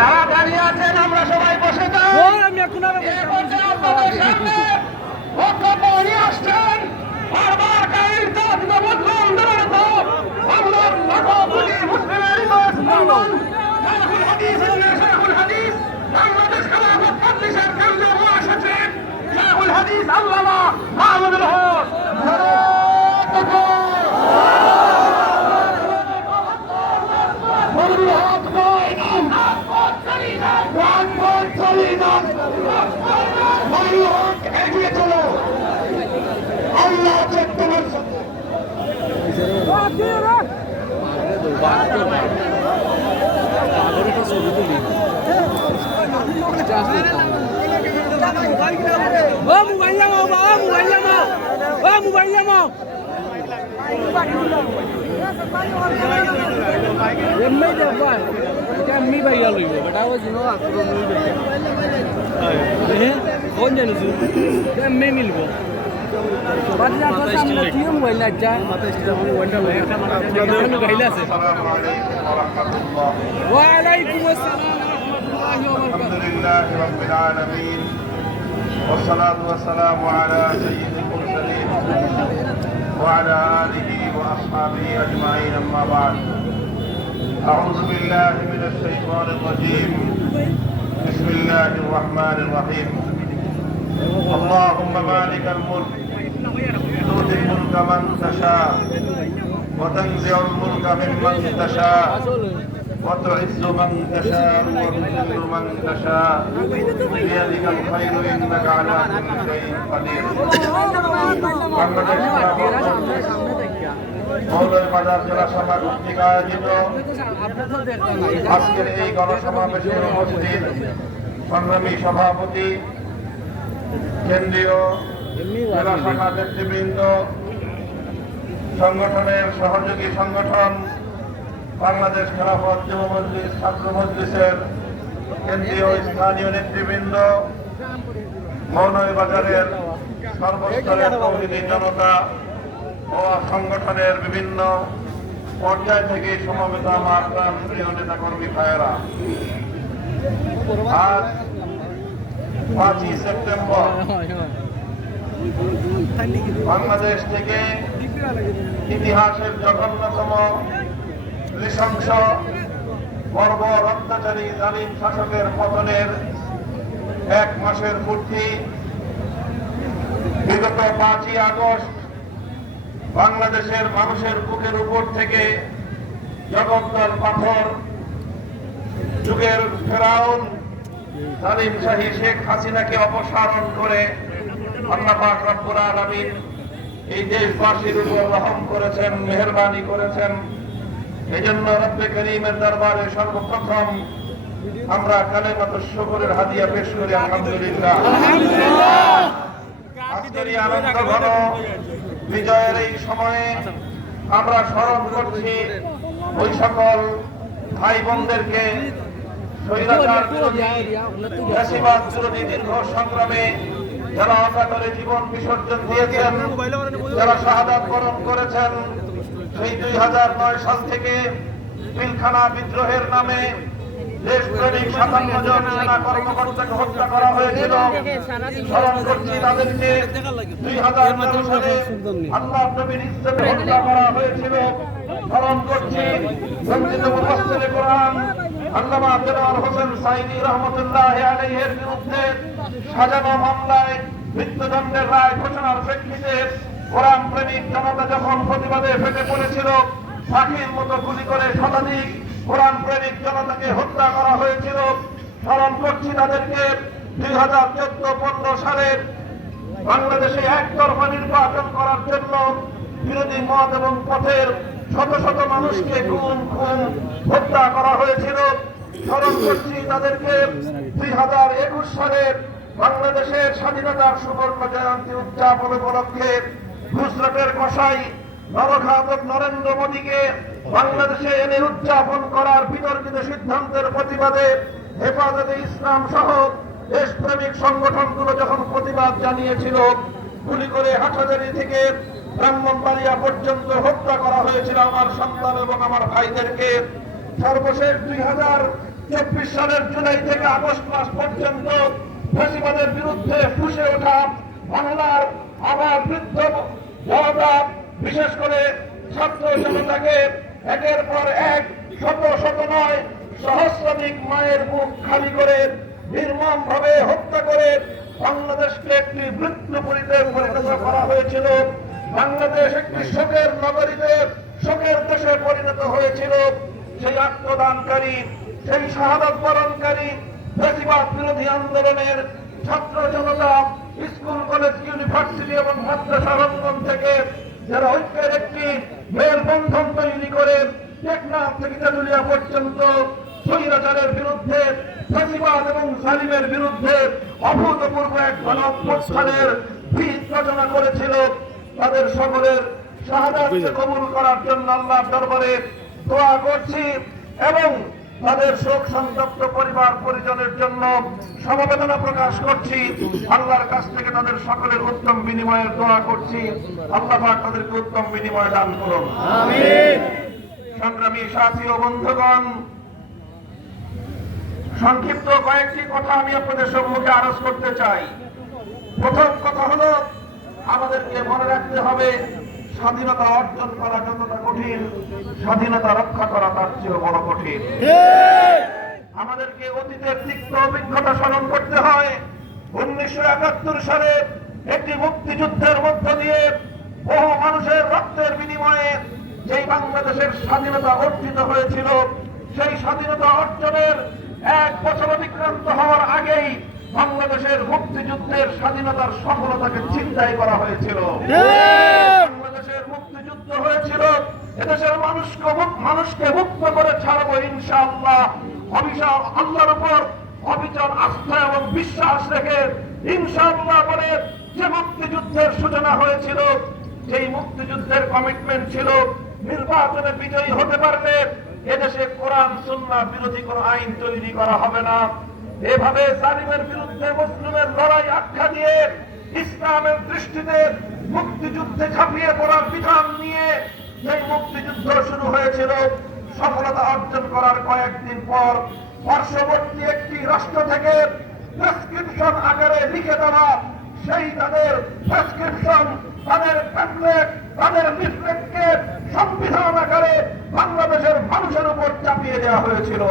যারা দাঁড়িয়ে আছেন আমরা সবাই বসে যাই। বক্তব্য নিয়ে আসছেন বারবার গাড়ির দাঁত বদলুন দৌড়াত বাংলার লাখো কোটি মুসলিমের মুসলমান শাইখুল হাদিস শাইখুল হাদিস বাংলাদেশ খেলাফত মজলিসের কেন্দ্রীয় মহাসচিব শাইখুল হাদিস আল্লামা মাহমুদুল হক এগিয়ে চলো আল্লাহ তোমার সাথে মিলব মোবাইল আছে ওয়ালাইকুম আসসালাম الحمد لله رب العالمين والصلاة والسلام على سيد المرسلين وعلى آله وأصحابه أجمعين أما بعد أعوذ بالله من الشيطان الرجيم بسم الله الرحمن الرحيم اللهم مالك الملك تؤتي الملك من تشاء وتنزع الملك ممن تشاء وتعز من تشاء وتذل من تشاء بيدك الخير انك على كل شيء قدير মৌলভীবাজার জেলা সভা কর্তৃক আয়োজিত আজকের এই গণসমাবেশের উপস্থিত সংগ্রামী সভাপতি কেন্দ্রীয় জেলা শাখা নেতৃবৃন্দ সংগঠনের সহযোগী সংগঠন বাংলাদেশ খেলাফত যুব মজলিস ছাত্র মজলিসের কেন্দ্রীয় স্থানীয় নেতৃবৃন্দ মৌলভীবাজারের সর্বস্তরের তৌহিদি জনতা ও সংগঠনের বিভিন্ন পর্যায় থেকে সমবেত আমার প্রিয় নেতা কর্মী ভাইয়েরা, আজ 5ই সেপ্টেম্বর বাংলাদেশ থেকে ইতিহাসের জঘন্যতম নৃশংস বর্বর অত্যাচারী জালিম শাসকের পতনের 1 মাসের পূর্তি বিগত 5ই আগস্ট বাংলাদেশের মানুষের বুকের উপর থেকে জগদ্দল পাথর যুগের ফেরাউন জালিম শাহী শেখ হাসিনাকে অপসারণ করে আল্লাহ পাক রব্বুল আলামিন এই দেশবাসীর উপর রহম করেছেন, মেহেরবানি করেছেন। এজন্য রব্বে করিমের দরবারে সর্বপ্রথম আমরা কালেমাতুশ শুকরের হাদিয়া পেশ করি আলহামদুলিল্লাহ। আজকের এই আনন্দ ঘন বিজয়ের এই সময়ে আমরা স্মরণ করছি ওই সকল ভাই বোনদেরকে স্বৈরাচার বিরোধী ফ্যাসিবাদ বিরোধী দীর্ঘ সংগ্রামে যারা অকাতরে জীবন বিসর্জন দিয়েছেন, যারা শাহাদাত বরণ করেছেন। সেই 2009 সাল থেকে পিলখানা বিদ্রোহের নামে দেশপ্রেমিক 57 জন সেনা কর্মকর্তাকে হত্যা করা হয়েছিল। স্মরণ করছি তাদেরকে 2013 সালে আল্লাহ নবীর ইজ্জতে হত্যা করা হয়েছিল। স্মরণ করছি সঞ্জিত মুফাসসিরে কোরআন আল্লামা দেলোয়ার হোসেন সাঈদী রহমাতুল্লাহি আলাইহির বিরুদ্ধে সাজানো মামলায় মৃত্যুদণ্ডের রায় ঘোষণার প্রেক্ষিতে কোরআন প্রেমিক জনতা যখন প্রতিবাদে ফেটে পড়েছিল, পাখির মতো গুলি করে শতাধিক কোরআন প্রেমিক জনতাকে হত্যা করা হয়েছিল। স্মরণ করছি তাদেরকে 2014-15 সালে বাংলাদেশে একতরফা নির্বাচন করার জন্য বিরোধী মত এবং পথের শত শত মানুষকে খুন হত্যা করা হয়েছিল। স্মরণ করছি তাদেরকে 2021 সালের বাংলাদেশের স্বাধীনতার সুবর্ণ জয়ন্তী উদযাপন উপলক্ষে গুজরাটের কসাই নরঘাতক নরেন্দ্র মোদীকে বাংলাদেশে এনে উদযাপন করার বিতর্কিত সিদ্ধান্তের প্রতিবাদে হেফাজতে ইসলাম সহ দেশপ্রেমিক সংগঠনগুলো যখন প্রতিবাদ জানিয়েছিল, গুলি করে হাটহাজারী থেকে ব্রাহ্মণবাড়িয়া পর্যন্ত হত্যা করা হয়েছিল আমার সন্তান এবং আমার ভাইদেরকে। সর্বশেষ 24 সালের জুলাই থেকে আগস্ট মাস পর্যন্ত ফ্যাসিবাদের বিরুদ্ধে ফুঁসে ওঠা বাংলার আবার বৃদ্ধ জনতা, বিশেষ করে ছাত্র জনতাকে একের পর এক শত শত নয় সহস্রাধিক মায়ের বুক খালি করে নির্মম ভাবে হত্যা করে বাংলাদেশকে একটি মৃত্যুপুরীতে পরিণত করা হয়েছিল। বাংলাদেশ একটি শোকের নগরীতে, শোকের দেশে পরিণত হয়েছিল। সেই আত্মদানকারী, সেই শাহাদাত বরণকারী ফ্যাসিবাদ বিরোধী আন্দোলনের ছাত্র জনতা, স্কুল কলেজ ইউনিভার্সিটি এবং মাদ্রাসা অঙ্গন থেকে যারা ঐক্যের একটি মেলবন্ধন তৈরি করে টেকনাফ থেকে তেঁতুলিয়া পর্যন্ত স্বৈরাচারের বিরুদ্ধে, ফ্যাসিবাদ এবং জালিমের বিরুদ্ধে অভূতপূর্ব এক গণঅভ্যুত্থানের বীজ রচনা করেছিল, তাদের সকলের শাহাদাতকে কবুল করার জন্য আল্লাহর দরবারে দোয়া করছি এবং তাদের শোক সন্তপ্ত পরিবার পরিজনের জন্য সমবেদনা প্রকাশ করছি। আল্লাহর কাছ থেকে তাদের সকলের উত্তম বিনিময়ের দোয়া করছি। আল্লাহ পাক তাদেরকে উত্তম বিনিময় দান করুন, আমিন। সংগ্রামী সাথী ও বন্ধুগণ, সংক্ষিপ্ত কয়েকটি কথা আমি আপনাদের সম্মুখে আরজ করতে চাই। প্রথম কথা হলো, আমাদেরকে মনে রাখতে হবে স্বাধীনতা অর্জন করা যতটা কঠিন, স্বাধীনতা রক্ষা করা তার চেয়েও বড় কঠিন। আমাদেরকে অতীতের তিক্ত অভিজ্ঞতা স্মরণ করতে হয়। 1971 সালে একটি মুক্তিযুদ্ধের মধ্য দিয়ে বহু মানুষের রক্তের বিনিময়ে যেই বাংলাদেশের স্বাধীনতা অর্জিত হয়েছিল, সেই স্বাধীনতা অর্জনের 1 বছর অতিক্রান্ত হওয়ার আগেই বাংলাদেশের মুক্তিযুদ্ধের স্বাধীনতার সফলতাকে ছিনতাই করা হয়েছিল। বাংলাদেশের মুক্তিযুদ্ধ হয়েছিল এদেশের মানুষকে মুক্ত করে ছাড়বো ইনশাআল্লাহ, আল্লাহর উপর অবিচল আস্থা এবং বিশ্বাস রেখে ইনশাআল্লাহ বলে যে মুক্তিযুদ্ধের সূচনা হয়েছিল, সেই মুক্তিযুদ্ধের কমিটমেন্ট ছিল নির্বাচনে বিজয়ী হতে পারলে এদেশে কোরআন সুন্নাহ বিরোধী কোনো আইন তৈরি করা হবে না। এভাবে জালিমের বিরুদ্ধে মুসলিমের লড়াই আখ্যা দিয়ে ইসলামের দৃষ্টিতে মুক্তিযুদ্ধে ঝাঁপিয়ে পড়ার বিধান নিয়ে সেই মুক্তিযুদ্ধ শুরু হয়েছিল। সফলতা অর্জন করার কয়েকদিন পর পার্শ্ববর্তী একটি রাষ্ট্র থেকে প্রেসক্রিপশন আকারে লিখে দেওয়া সেই তাদের প্রেসক্রিপশন, তাদের প্যাম্পলেট, তাদের লিফলেটকে সংবিধান আকারে বাংলাদেশের মানুষের উপর চাপিয়ে দেওয়া হয়েছিল।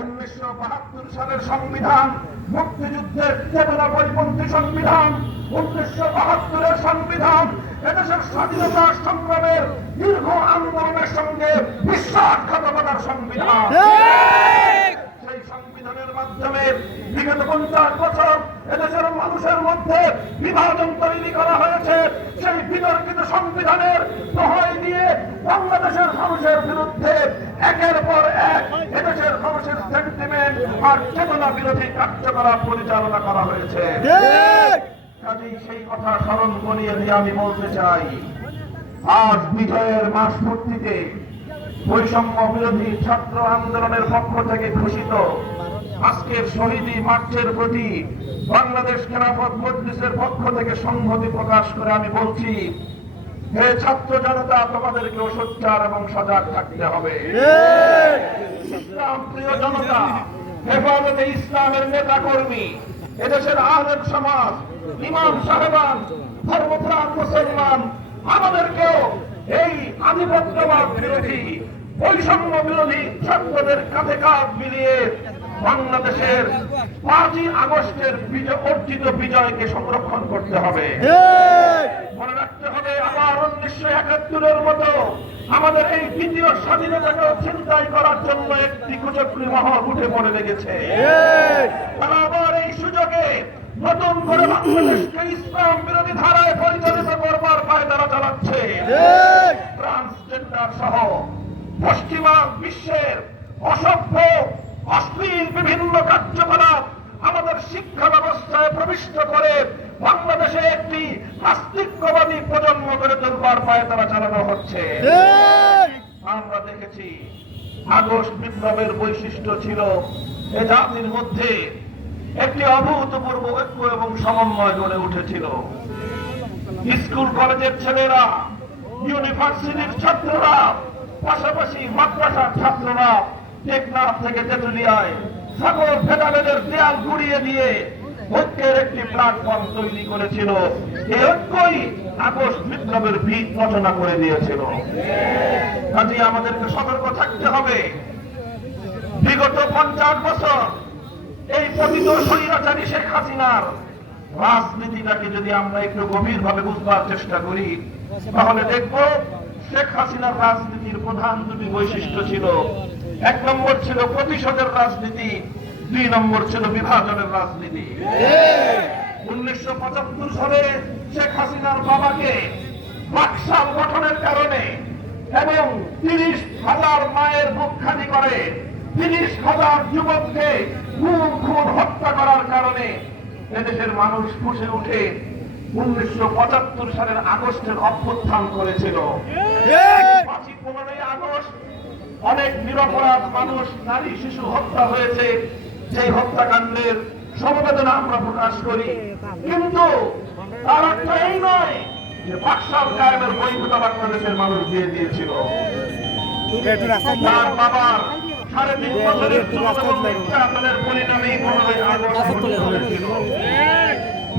1972 সালের সংবিধান মুক্তিযুদ্ধের চেতনা পরিপন্থী সংবিধান, 1972-এর সংবিধান এদেশের স্বাধীনতা সংগ্রামের দীর্ঘ আন্দোলনের সঙ্গে বিশ্বাসঘাতকতার সংবিধান। সেই সংবিধানের মাধ্যমে বিগত 50 বছর এদেশের মানুষের মধ্যে বিভাজন তৈরি করা হয়েছে। সেই বিতর্কিত সংবিধানের দোহাই দিয়ে বাংলাদেশের মানুষের বিরুদ্ধে একের পর এক এদেশের মানুষের সেন্টিমেন্ট আর চেতনা বিরোধী কার্যকলাপ পরিচালনা করা হয়েছে। কাজেই সেই কথা স্মরণ করিয়ে দিয়ে আমি বলতে চাই, আজ বিজয়ের মাস পূর্তিতে বৈষম্য বিরোধী ছাত্র আন্দোলনের পক্ষ থেকে ঘোষিত আজকের শহীদি মার্চের প্রতি বাংলাদেশ খেলাফত মজলিসের পক্ষ থেকে সংহতি প্রকাশ করে আমি বলছি, হে ছাত্র জনতা, তোমাদেরকে সোচ্চার এবং সজাগ থাকতে হবে। ইসলাম প্রিয় জনতা, হেফাজতে ইসলামের নেতা কর্মী, এদেশের আলেম সমাজ, ইমাম সাহেবান, ধর্মপ্রাণ মুসলমান, আমাদেরকেও এই আধিপত্যবাদ বিরোধী, বৈষম্য বিরোধী ছাত্রদের কাঁধে কাঁধ মিলিয়ে বাংলাদেশের 5ই আগস্টের অর্জিত বিজয়কে সংরক্ষণ করতে হবে। মনে রাখতে হবে, আবার 1971-এর মতো আমাদের এই দ্বিতীয় স্বাধীনতাকে ছিনতাই করার জন্য একটি কুচক্রী মহল উঠে পড়ে লেগেছে। তারা আবার এই সুযোগে নতুন করে বাংলাদেশকে ইসলাম বিরোধী ধারায় পরিচালিত করবার পায়তারা চালাচ্ছে। ট্রান্সজেন্ডার সহ পশ্চিমা বিশ্বের অসভ্য অশ্লীল বিভিন্ন কার্যকলাপ আমাদের শিক্ষা ব্যবস্থায় প্রবিষ্ট করে বাংলাদেশে একটি নাস্তিক্যবাদী প্রজন্ম গড়ে তোলবার পায়তারা চালানো হচ্ছে। আমরা দেখেছি আগস্ট বিপ্লবের বৈশিষ্ট্য ছিল এ জাতির মধ্যে একটি অভূতপূর্ব ঐক্য এবং সমন্বয় গড়ে উঠেছিল। স্কুল কলেজের ছেলেরা, ইউনিভার্সিটির ছাত্ররা, পাশাপাশি মাদ্রাসার ছাত্ররা টেকনাফ থেকে তেঁতুলিয়ায় সকল ভেদাভেদের দেয়াল গুড়িয়ে দিয়ে ঐক্যের একটি প্ল্যাটফর্ম তৈরি করেছিল। এই ঐক্যই আগস্ট বিপ্লবের ভিত রচনা করে দিয়েছিল। কাজে আমাদেরকে সতর্ক থাকতে হবে। বিগত 50 বছর এই পতিত স্বৈরাচারী শেখ হাসিনার রাজনীতিটাকে যদি আমরা একটু গভীরভাবে বুঝবার চেষ্টা করি, তাহলে দেখব শেখ হাসিনার রাজনীতির প্রধান দুটি বৈশিষ্ট্য ছিল। 1 নম্বর ছিল প্রতিশোধের রাজনীতি, 2 নম্বর ছিল বিভাজনের রাজনীতি। 1975 সালে শেখ হাসিনার বাবাকে বাকশাল গঠনের কারণে এবং 30,000 মায়ের বুক খালি করে 30,000 যুবককে খুন হত্যা করার কারণে এদেশের মানুষ ফুঁসে উঠে 1975 সালের আগস্টের অভ্যুত্থান করেছিল। 15ই আগস্ট অনেক নিরপরাধ মানুষ, নারী, শিশু হত্যা হয়েছে। সেই হত্যাকাণ্ডের সমবেদনা আমরা প্রকাশ করি, কিন্তু তার অর্থ এই নয় যে বাকশাল কায়েমের বৈধতা বাংলাদেশের মানুষ দিয়ে দিয়েছিল। তার বাবার 3.5 বছরের নির্যাতনের পরিণামে 15ই আগস্ট হয়েছিল।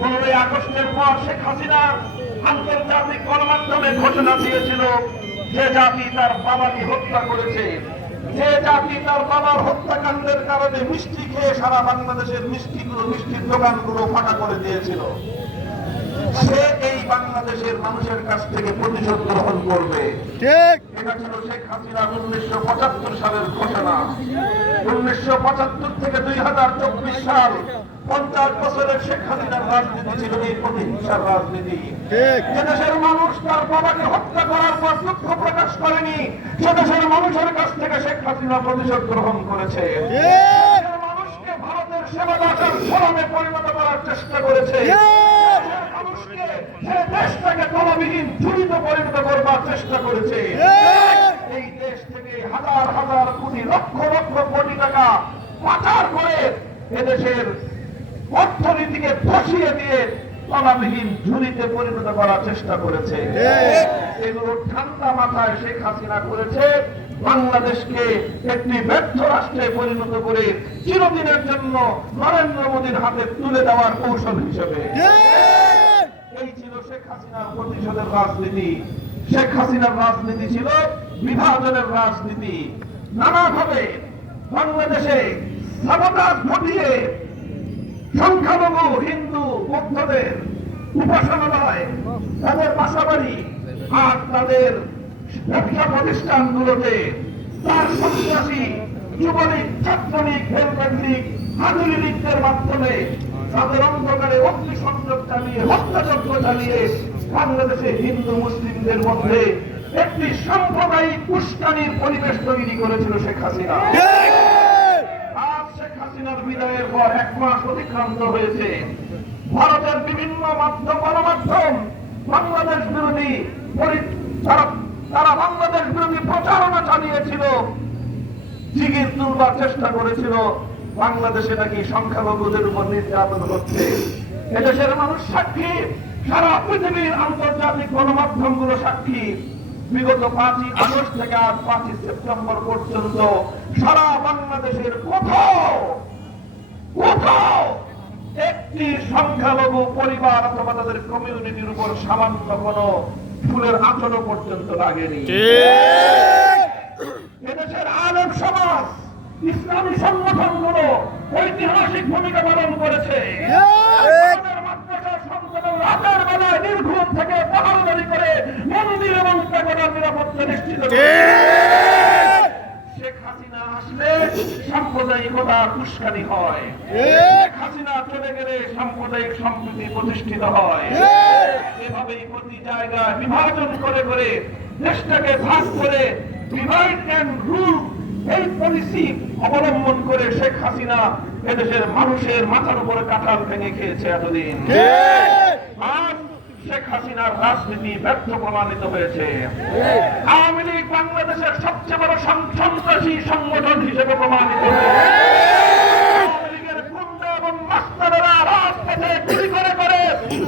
15ই আগস্টের পর শেখ হাসিনা আন্তর্জাতিক গণমাধ্যমে ঘোষণা দিয়েছিল যে জাতি তার বাবাকে হত্যা করেছে, যে জাতি তার বাবার হত্যাকাণ্ডের কারণে মিষ্টি খেয়ে সারা বাংলাদেশের মিষ্টির দোকানগুলো ফাঁকা করে দিয়েছিল, সে এই বাংলাদেশের মানুষের কাছ থেকে প্রতিশোধ গ্রহণ করবে। এটা ছিল শেখ হাসিনার 1975 সালের ঘোষণা। 1975 থেকে 2024 সাল 50 বছরের শেখ হাসিনার রাজনীতি ছিল এই প্রতিহিংসার রাজনীতি। দেশের মানুষ তার বাবাকে হত্যা করার পর দুঃখ প্রকাশ করেনি, সে দেশের মানুষের কাছ থেকে শেখ হাসিনা প্রতিশোধ গ্রহণ করেছে। মানুষকে ভারতের সেবাদাতার ফলনে পরিণত করার চেষ্টা করেছে, মানুষকে সে দেশটাকে তলবিহীন ঝুড়িতে পরিণত করবার চেষ্টা করেছে। এই দেশ থেকে হাজার হাজার কোটি লক্ষ লক্ষ কোটি টাকা পাচার করে এদেশের অর্থনীতিকে ধসিয়ে দিয়ে তলাবিহীন ঝুড়িতে পরিণত করার চেষ্টা করেছে। এগুলো ঠান্ডা মাথায় শেখ হাসিনা করেছে বাংলাদেশকে একটি ব্যর্থ রাষ্ট্রে পরিণত করে চিরদিনের জন্য নরেন্দ্র মোদীর হাতে তুলে দেওয়ার কৌশল হিসেবে। এই ছিল শেখ হাসিনার প্রতিশোধের রাজনীতি। শেখ হাসিনার রাজনীতি ছিল বিভাজনের রাজনীতি। নানাভাবে বাংলাদেশে সাবোটাজ ঘটিয়ে সংখ্যালঘু হিন্দু বৌদ্ধদের উপাসনালয়, তাদের বাসাবাড়ি আর তাদের ব্যবসা প্রতিষ্ঠানগুলোতে তার সন্ত্রাসী যুবলীগ, ছাত্রলীগ, হেলমেটলীগ, হাজুরি লীগের মাধ্যমে তাদের অন্ধকারে অগ্নিসংযোগ চালিয়ে, হত্যাযজ্ঞ চালিয়ে বাংলাদেশে হিন্দু মুসলিমদের মধ্যে একটি সাম্প্রদায়িক উস্কানির পরিবেশ তৈরি করেছিল শেখ হাসিনা। আজ শেখ হাসিনার বিদায়ের পর 1 মাস অতিক্রান্ত হয়েছে। ভারতের বিভিন্ন গণমাধ্যম বাংলাদেশ বিরোধী তারা বাংলাদেশ বিরোধী প্রচারণা চালিয়েছিল, জিগির তুলবার চেষ্টা করেছিল বাংলাদেশে নাকি সংখ্যালঘুদের উপর নির্যাতন হচ্ছে। এদেশের মানুষ সাক্ষী, সারা পৃথিবীর আন্তর্জাতিক গণমাধ্যমগুলো সাক্ষী। বিগত 5ই আগস্ট থেকে আজ 5ই সেপ্টেম্বর পর্যন্ত সারা বাংলাদেশের কোথাও একটি সংখ্যালঘু পরিবার অথবা তাদের কমিউনিটির উপর সামান্য কোনো ফুলের আচরণ পর্যন্ত লাগেনি। এদেশের আলেম সমাজ, ইসলামী সংগঠনগুলো ঐতিহাসিক ভূমিকা পালন করেছে। রাতের বেলায় নির্ঘুম থেকে পাহাড়ি করে মন্দির এবং পেগোডার নিরাপত্তা নিশ্চিত করে। শেখ হাসিনা আসলে সাম্প্রদায়িকতা উস্কানি হয়, শেখ হাসিনা চলে গেলে সাম্প্রদায়িক সম্প্রীতি প্রতিষ্ঠিত হয়। এভাবেই প্রতি জায়গায় বিভাজন করে করে দেশটাকে ভাগ করে ডিভাইড এন্ড রুল এই পলিসি অবলম্বন করে শেখ হাসিনা এদেশের মানুষের মাথার উপরে কাঁঠাল ভেঙে খেয়েছে এতদিন। আজ শেখ হাসিনার রাজনীতি ব্যর্থ প্রমাণিত হয়েছে। আওয়ামী লীগ বাংলাদেশের সবচেয়ে বড় সন্ত্রাসী সংগঠন হিসেবে প্রমাণিত হয়েছে। আওয়ামী লীগের গুন্ডা এবং মাস্টারেরা রাজপথে গুলি করে করে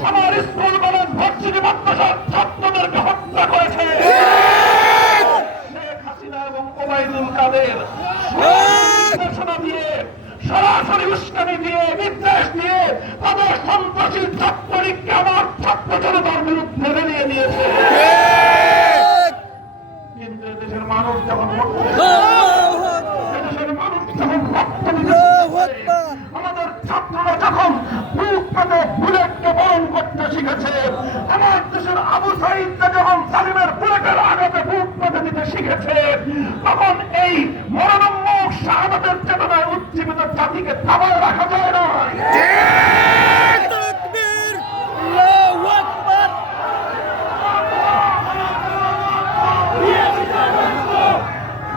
আমার স্কুল, কলেজ, ভার্সিটি, মাদ্রাসার ছাত্রদেরকে হত্যা করেছে। শেখ হাসিনা এবং ওবায়দুল কাদের সরাসরি উস্কানি দিয়ে নির্দেশ দিয়ে তাদের সন্ত্রাসী ছাত্রলীগকে আমার ছাত্র জনতার বিরুদ্ধে বেরিয়ে দিয়েছে। কিন্তু দেশের মানুষ যখন দেশের মানুষ যখন রক্ত দিতে, আমাদের ছাত্ররা যখন বুক পেতে বুলেটকে বরণ করতে শিখেছে, আমার দেশের আবু সাঈদরা যখন সালিমের বুলেটের আঘাতে বুক পেতে দিতে শিখেছে, তখন এই মরণোন্মুখ শাহাদাতের চেতনায় উজ্জীবিত জাতিকে দাবায় রাখা যায় না।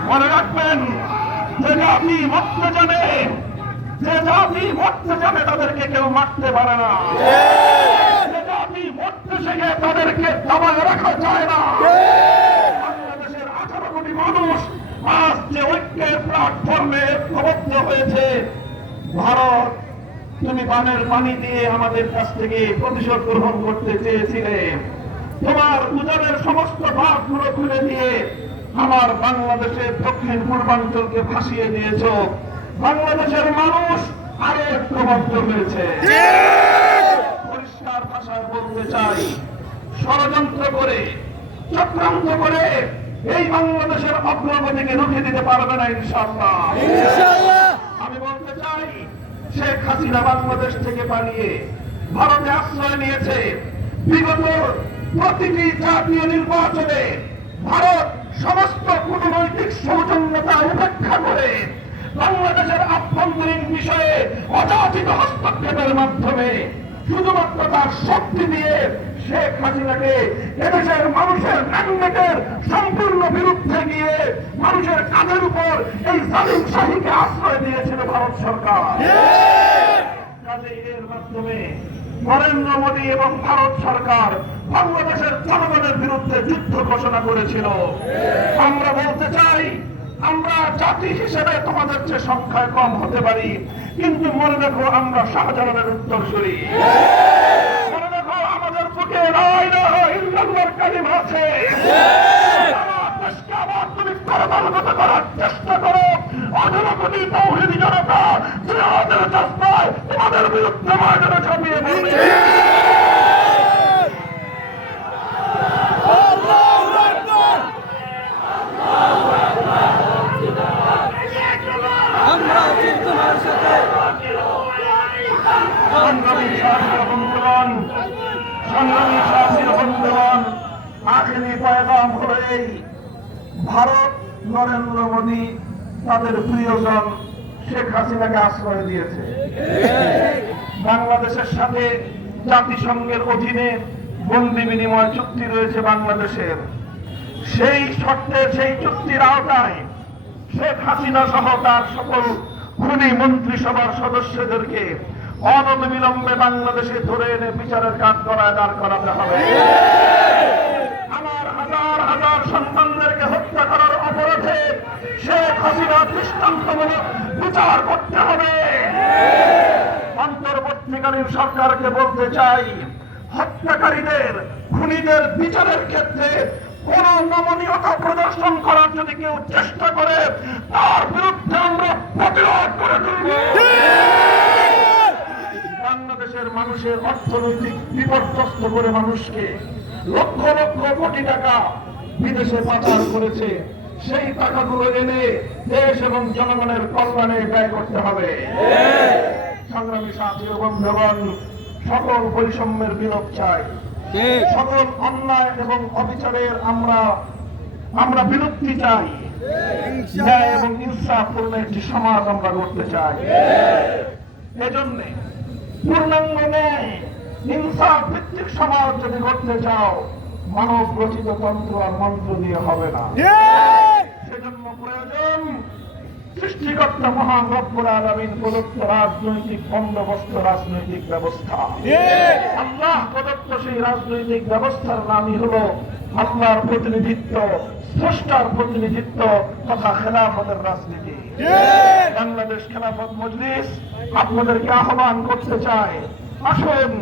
মনে রাখবেন, যে জাতি মরতে জানে, যে জাতি মরতে জানে তাদেরকে কেউ মারতে পারে না। যে জাতি মরতে শেখে তাদেরকে দাবায় রাখা যায় না। বাংলাদেশের 18 কোটি মানুষ আজ যে ঐক্যের প্ল্যাটফর্মে ঐক্যবদ্ধ হয়েছে, ভারত তুমি পানের পানি দিয়ে আমাদের কাছ থেকে প্রতিশোধ গ্রহণ করতে চেয়েছিলে, তোমার উজানের সমস্ত ভাগগুলো খুলে দিয়ে আমার বাংলাদেশের দক্ষিণ পূর্বাঞ্চলকে ভাসিয়ে দিয়েছ। বাংলাদেশের মানুষ আরো ঐক্যবদ্ধ হয়েছে। পরিষ্কার ভাষায় বলতে চাই, ষড়যন্ত্র করে চক্রান্ত করে এই বাংলাদেশের অগ্রগতিকে রুখে দিতে পারবে না ইনশাআল্লাহ। আমি বলতে চাই, শেখ হাসিনা বাংলাদেশ থেকে পালিয়ে ভারতে আশ্রয় নিয়েছে। বিগত প্রতিটি জাতীয় নির্বাচনে ভারত সমস্ত কূটনৈতিক সৌজন্যতা উপেক্ষা করে বাংলাদেশের আভ্যন্তরীণ বিষয়ে অযাচিত হস্তক্ষেপের মাধ্যমে শুধুমাত্র তার শক্তি দিয়ে শেখ হাসিনাকে এদেশের মানুষের ম্যান্ডেটের সম্পূর্ণ বিরুদ্ধে গিয়ে মানুষের কাঁধের উপর এই জালিম শাহীকে আশ্রয় দিয়েছিল ভারত সরকার। কাজেই এর মাধ্যমে নরেন্দ্র মোদী এবং ভারত সরকার বাংলাদেশের জনগণের বিরুদ্ধে যুদ্ধ ঘোষণা করেছিল। আমরা বলতে চাই, আমরা জাতি হিসেবে তোমাদের চেয়ে সংখ্যায় কম হতে পারি, কিন্তু মনে রাখো আমরা শাহজালালের উত্তরসূরি। মনে রাখো আমাদের বুকে লা ইলাহা ইল্লাল্লাহর কালিমা আছে। আমার দেশকে আবার তুমি করবলগত করার চেষ্টা করো। 18 কোটি তাওহীদি জনতা জিহাদের জজ্বায় তোমাদের বিরুদ্ধে ময়দানে ঝাঁপিয়ে পড়বে। সংগ্রামী সাথী বন্ধুগণ, আখেরি পয়গাম হলো এই, ভারত নরেন্দ্র মোদী তাদের প্রিয়জন শেখ হাসিনাকে আশ্রয় দিয়েছে। বাংলাদেশের সাথে জাতিসংঘের অধীনে বন্দি বিনিময় চুক্তি রয়েছে বাংলাদেশের। সেই শর্তে, সেই চুক্তির আওতায় শেখ হাসিনা সহ তার সকল খুনি মন্ত্রিসভার সদস্যদেরকে অনতিবিলম্বে বাংলাদেশে ধরে এনে বিচারের কাঠগড়ায় দাঁড় করাতে হবে। আমার হাজার হাজার সন্তানদেরকে হত্যা করার অপরাধে শেখ হাসিনা দৃষ্টান্তমূলক বিচার করতে হবে। অন্তর্বর্তীকালীন সরকারকে বলতে চাই, হত্যাকারীদের, খুনিদের বিচারের ক্ষেত্রে কোন নমনীয়তা প্রদর্শন করার যদি কেউ চেষ্টা করে, তার বিরুদ্ধে আমরা প্রতিরোধ করে তুলব। বাংলাদেশের মানুষের অর্থনৈতিক বিপর্যস্ত করে মানুষকে লক্ষ লক্ষ কোটি টাকা বিদেশে পাচার করেছে, সেই টাকাগুলো এনে দেশ এবং জনগণের কল্যাণে ব্যয় করতে হবে। সংগ্রামী সাথী ও বন্ধুগণ, সকল বৈষম্যের বিলোপ চাই, সকল অন্যায় এবং অবিচারের আমরা বিলুপ্তি চাই, ন্যায় এবং ইনসাফপূর্ণ একটি সমাজ আমরা গড়তে চাই। এজন্য পূর্ণাঙ্গ ন্যায় ইনসাফ ভিত্তিক সমাজ যদি গড়তে চাও, মানব রচিত তন্ত্র আর মন্ত্র দিয়ে হবে না। সেজন্য প্রয়োজন সৃষ্টিকর্তা মহান রব্বুল আলামিন প্রদত্ত রাজনৈতিক বন্দোবস্ত, রাজনৈতিক ব্যবস্থা। আল্লাহ প্রদত্ত সেই রাজনৈতিক ব্যবস্থার নামই হলো আল্লাহর প্রতিনিধিত্ব, স্রষ্টার প্রতিনিধিত্ব তথা খেলাফতের রাজনীতি। বাংলাদেশ খেলাফত মজলিস আপনাদেরকে আহ্বান করতে চায়, আসুন,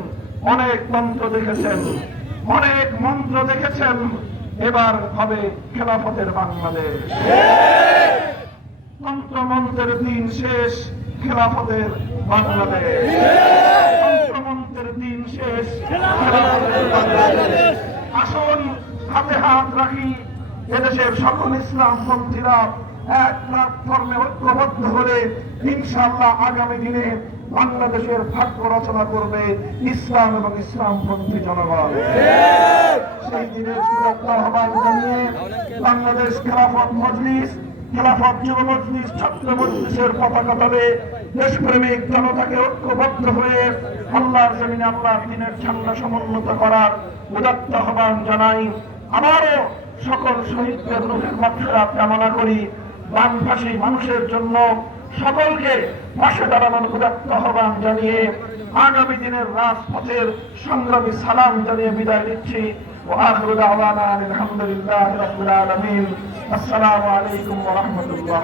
অনেক তন্ত্র দেখেছেন, অনেক মন্ত্র দেখেছেন, এবার হবে খেলাফতের বাংলাদেশ। তন্ত্র মন্ত্রের দিন শেষ, খেলাফতের বাংলাদেশ। সংক্রমণের দিন শেষ, খেলাফতের বাংলাদেশ। আসুন হাতে হাত রাখি, এদেশের সকল ইসলামপন্থীরা এক প্ল্যাটফর্মে ঐক্যবদ্ধ হলে ইনশাআল্লাহ আগামী দিনে বাংলাদেশের ভাগ্য রচনা করবে ইসলাম এবং ইসলামপন্থী জনগণ। সেই দিনের সুরক্ষা আহ্বান জানিয়ে বাংলাদেশ খেলাফত মজলিস, খেলাফত যুব মজলিস, ছাত্র মজলিসের পতাকা তলে দেশপ্রেমিক জনতাকে ঐক্যবদ্ধ হয়ে আল্লাহর জমিনে আল্লাহর দ্বীনের ঝান্ডা সমুন্নত করার উদাত্ত আহ্বান জানাই। আবারও সকল শহীদদের রূহের মাগফিরাত কামনা করি। বামভাষী মানুষের জন্য সকলকে পাশে দাঁড়ানোর উদাত্ত আহ্বান জানিয়ে আগামী দিনের রাজপথের সংগ্রামী সালাম জানিয়ে বিদায় নিচ্ছি। ওয়া আখিরু দাওয়ানা আলহামদুলিল্লাহি রাব্বিল আলামিন। আসসালামু আলাইকুম ওয়া রাহমাতুল্লাহ।